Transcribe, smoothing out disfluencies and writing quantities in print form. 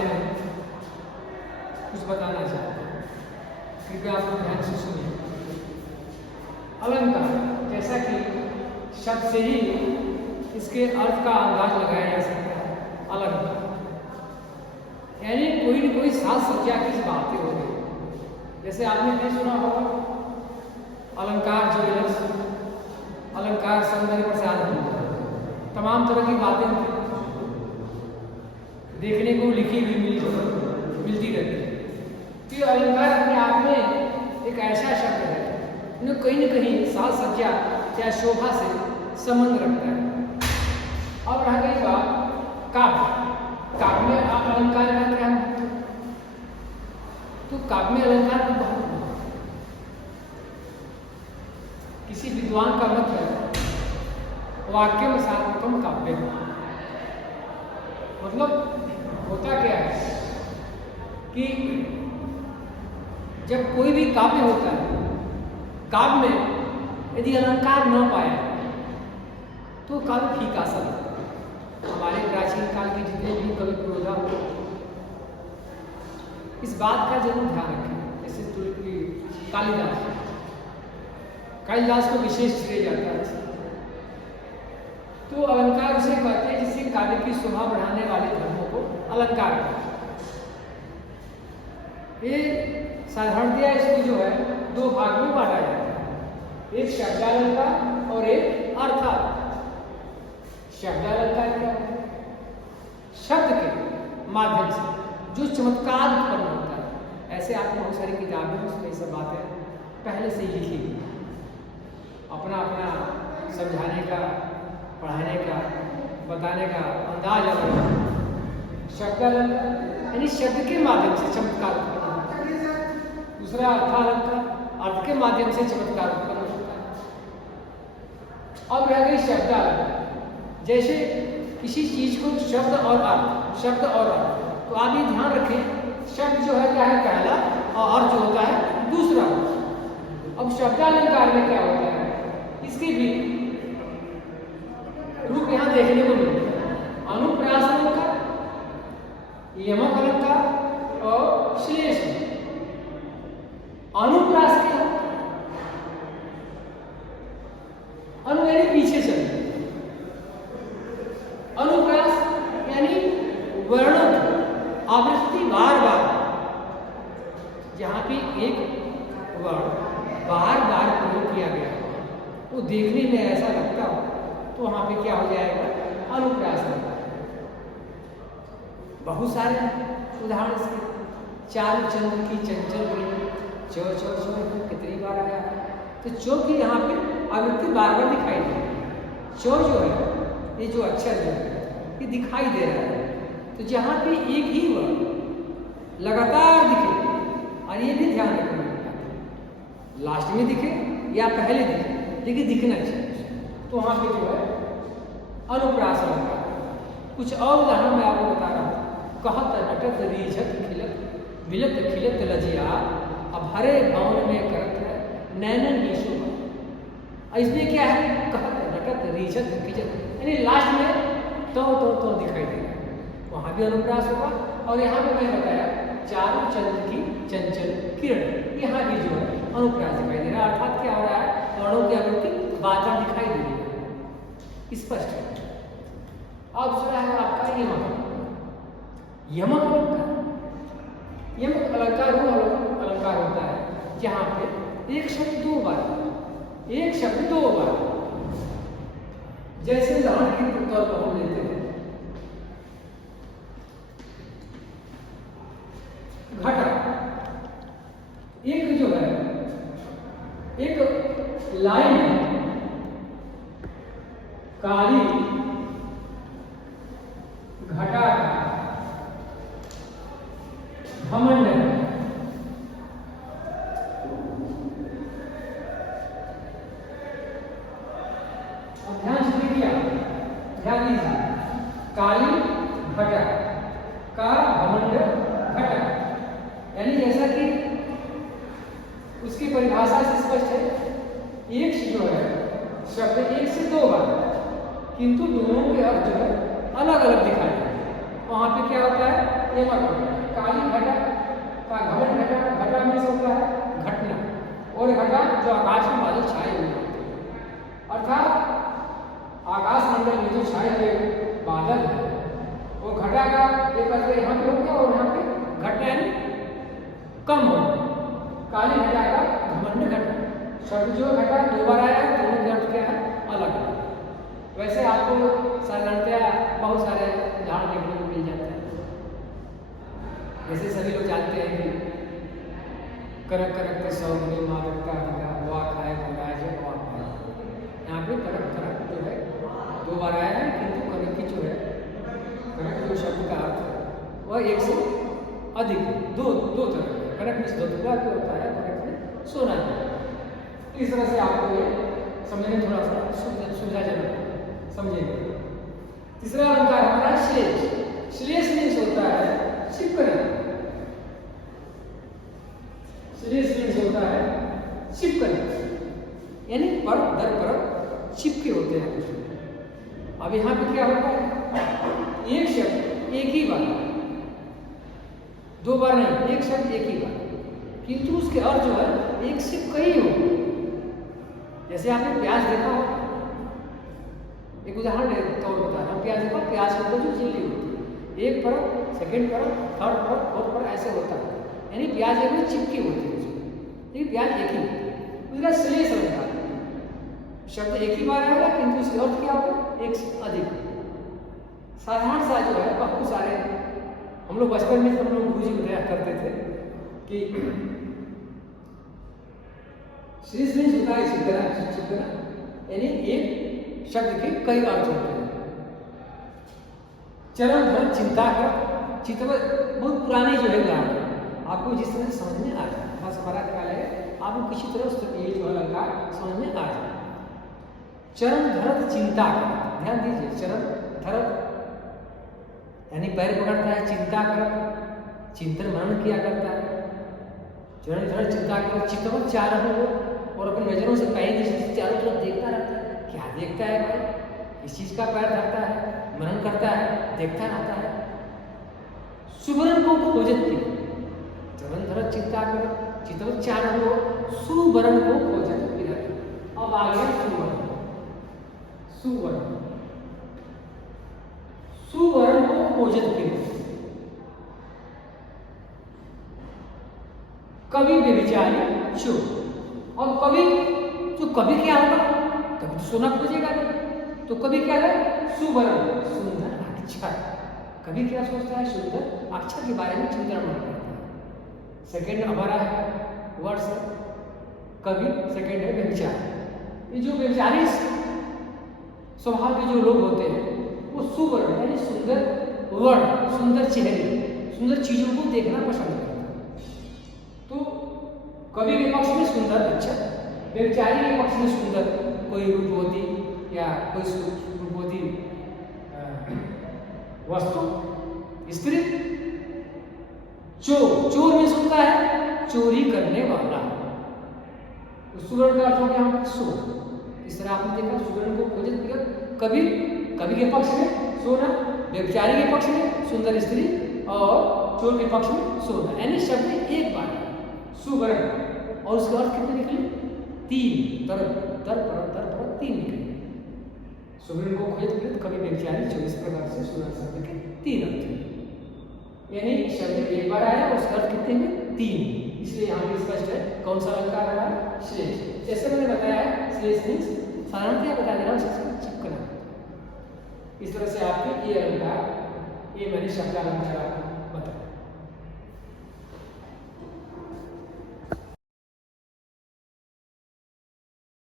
बारे में कुछ बताना चाहता हूँ, कृपया आप लोग ध्यान से सुनिए। अलंकार, जैसा कि शब्द से ही इसके अर्थ का अंदाज लगाया जा सकता है। अलंकार यानी कोई न कोई साज सज्जा की बातें हो गई। जैसे आपने नहीं सुना होगा अलंकार ज्वेलर्स, अलंकार सौंदर्य प्रसाद, तमाम तरह की बातें देखने को लिखी हुई मिलती रहती है। तो अलंकार अपने आप में एक ऐसा शब्द है जो कहीं न कहीं साज सज्जा या शोभा से संबंध रखता है। अब रह गई बात काव्य। काव्य में आप अलंकार का क्या है? तो काव्य में अलंकार का बहुत किसी विद्वान का मत है वाक्य में सार्थकम काव्य, मतलब होता क्या है कि जब कोई भी काव्य होता है, काव्य में यदि अलंकार न पाए तो काव्य फीका सा लगता है। हमारे प्राचीन काल के जितने भी कवि प्रोजा हो इस बात का जरूर ध्यान रखें। जैसे कालिदास को विशेष श्रेय जाता है। तो अलंकार उसे कहते हैं जिससे काव्य की शोभा बढ़ाने वाले धर्मों को अलंकार कहते हैं। ये साधारणतया इसको जो है दो भाग में बांटा जाता है, एक शब्दालंकार और एक अर्थालंकार। शब्दालंकार क्या है? शब्द के माध्यम से जो चमत्कार उत्पन्न होता है। ऐसे आपको बहुत सारी किताबें उसमें सब बातें पहले से ही लिखी हुई, अपना अपना समझाने का, पढ़ाने का, बताने का अंदाज अलग है। शब्दालंकार यानी शब्द के माध्यम से चमत्कार उत्पन्न होता है। दूसरा अर्थालंकार, अर्थ के माध्यम से चमत्कार उत्पन्न होता है। अब रह गई शब्दालंकार। जैसे किसी चीज को शब्द और अर्थ, शब्द और अर्थ, तो आप ये ध्यान रखें शब्द जो है क्या है पहला और अर्थ जो होता है दूसरा। अब शब्दालंकार में क्या होता है, इसके भी रूप यहाँ देखने को मिलता है। अनुप्रास अलंकार, यमक अलंकार और श्लेष। अनुप्रास क्या? अनु यानी पीछे चलना, अनुप्रास यानी वर्णों की आवृत्ति बार बार, जहां पे एक वर्ण बार बार प्रयोग किया गया वो देखने में ऐसा लगता हो तो वहां पे क्या हो जाएगा? अनुप्रास होगा। बहुत सारे उदाहरण इसके, चारु चंद्र की चंचल चौ चौ चौ कितनी बार आया, तो चौ की यहाँ पे आवृत्ति बार बार दिखाई दे रही है। चौ जो है ये जो अक्षर जो है ये दिखाई दे रहा है। तो जहाँ पे एक ही वर्ड लगातार दिखे, और ये भी ध्यान रखना लास्ट में दिखे या पहले दिखे, लेकिन दिखना चाहिए, तो वहाँ पे जो है अनुप्रास अलंकार। कुछ और उदाहरण मैं आपको बता रहा हूँ। कहत नटत रीझत खिलत मिलत खिलत लजिया, अब हरे भवन में करत है नैनन ही शोभा। इसमें क्या है? कहत नटत रीझत खिलत, यानी लास्ट में तो दिखाई दे रहा है, वहाँ भी अनुप्रास होगा। और यहाँ पे मैंने बताया चारु चंद्र की चंचल किरण, यहाँ भी जो है अनुप्रास दिखाई दे रहा है। अर्थात क्या हो रहा है? वर्णों की आवृत्ति बार बार दिखाई दे रही है, स्पष्ट है। अब दूसरा है आपका यमक। यमक अलंकार, यमक अलंकार वो अलंकार होता है जहाँ पे एक शब्द दो बार, एक शब्द दो बार, जैसे उदाहरण के तौर पर हम लेते हैं घटा। एक जो है एक लाइन है, काली घटा का घमंड है। ध्यान से देखिए, ध्यान दीजिए, काली घटा का घमंड घटा, यानी जैसा कि उसकी परिभाषा से स्पष्ट है, एक जो है शब्द एक से दो बार, किंतु दोनों के अर्थ जो है अलग अलग दिखाई देते हैं। वहां पे क्या होता है? एवं काली घटा का घमंड घटा, घटा में होता है घटना, और घटा जो आकाश में बादल छाए हुए होते हैं, अर्थात आकाश मंडल में जो छाए हुए बादल है वो घटा का एक अर्थ यहाँ पे हो गया और यहाँ पे घटना यानी कम हो, काली घटा का घमंड घटा। शब्द जो घटा दो बार आया है, दोनों के अर्थ क्या है अलग है। वैसे आपको साधारणतया बहुत सारे उदाहरण देखने को मिल जाते हैं। जैसे सभी लोग जानते हैं कि करक करक के सौ गुने मारकता लगा हुआ खाए बनाए जो हुआ खाए, यहाँ पे करक करक जो है दो बार आया है, किंतु करक की जो है करक जो शब्द का अर्थ है वह एक से अधिक है, दो तरह है। करक में धोखा जो होता है, करक में सोना है। इस तरह से आपको ये समझने थोड़ा सा सुविधाजनक समझेंगे। तीसरा अलंकार हमारा श्लेष। श्लेष मीन्स होता है चिपकना। श्लेष मीन्स होता है चिपकना, यानी परत दर परत चिपके होते हैं कुछ। अब यहाँ पे क्या होता है, एक शब्द एक ही बार, दो बार नहीं, एक शब्द एक ही बार, किंतु उसके अर्थ जो है एक से कई हो। जैसे आपने प्याज देखा हो, एक उदाहरण के तौर पर बता रहा हूँ, प्याज देखा, प्याज के ऊपर जो झिल्ली होती है, एक परत, सेकंड परत, थर्ड परत, फोर्थ परत, ऐसे होता है, यानी प्याज एक में चिपकी होती है उसमें, लेकिन प्याज एक ही होती है। उसका श्लेष अलंकार, शब्द एक ही बार आएगा किंतु उसके अर्थ क्या होगा एक से अधिक। साधारण सा जो है बहुत सारे, हम लोग बचपन में हम लोग गुरुजी बताया करते थे कि श्लेष मीन्स होता है चिपकना, यानी एक शब्द के कई अर्थ होते हैं। चरण धर चिंता कर, चित्त बहुत पुरानी जो है उदाहरण, आपको जिस तरह समझ में आ जाए, बस हमारा ख्याल है आपको किसी तरह उस ये जो अलंकार समझ में आ जाए। चरण धरत चिंता कर, ध्यान दीजिए, चरण धरत यानी पैर पकड़ता है, चिंता कर चिंतन मनन किया करता है। चरण धरत चिंता कर, चित्तवत चार हो, और अपनी नजरों से कहीं भी चारों तरफ देखता रहता है। क्या देखता है भाई, इस चीज का पैर धरता है, मनन करता है, देखता रहता है। सुवर्ण को खोजत की, चरण धरत चिंता कर चित्तवत चार हो, सुवर्ण को खोजत की। अब आ गया सुवर्ण, सुवर्ण, सुवर्ण को खोजत की। कवि व्यभिचारी चोर, और कवि तो कवि क्या होगा, कभी तो सोना खोजेगा नहीं, तो कवि क्या है सुवर्ण, सुंदर अक्षर। कवि क्या सोचता है, सुंदर अक्षर के बारे में चिंतन करता है। सेकंड हमारा है वर्ष कवि, सेकंड है व्यभिचार। ये जो व्यभिचारी स्वभाव के जो लोग होते हैं वो सुवर्ण यानी सुंदर वर्ण, सुंदर चेहरे, सुंदर चीजों को देखना पसंद करते हैं। तो कवि के पक्ष में सुंदर अक्षर, व्यभिचारी के पक्ष में सुंदर कोई रूपवती या कोई रूपवती वस्तु, स्त्री। चोर, चोर में सुनता है चोरी करने वाला। तो सुवर्ण का अर्थ हो गया सोना। इस तरह आपने देखा सुवर्ण को खोजत किया, कवि, कवि के पक्ष में सोना, व्यभिचारी के पक्ष में सुंदर स्त्री, और चोर के पक्ष में सोना, यानी शब्द एक बार सुवर्ण। और उसके अर्थ कितने निकले, तीन, तर तीन निकले। सुवर्ण को खोजत कवि व्यभिचारी चोर, इस प्रकार से सुवर्ण शब्द के तीन अर्थ, यानी शब्द एक बार आया, उसका अर्थ कितने में तीन। इसलिए यहाँ पे स्पष्ट है कौन सा अलंकार रहा है, श्लेष। जैसे मैंने बताया श्लेष मीन्स साधारणतया बता दे रहा हूँ चिपकना। इस तरह से आपके ये अलंकार, ये मैंने शब्द अलंकार आपको बताया।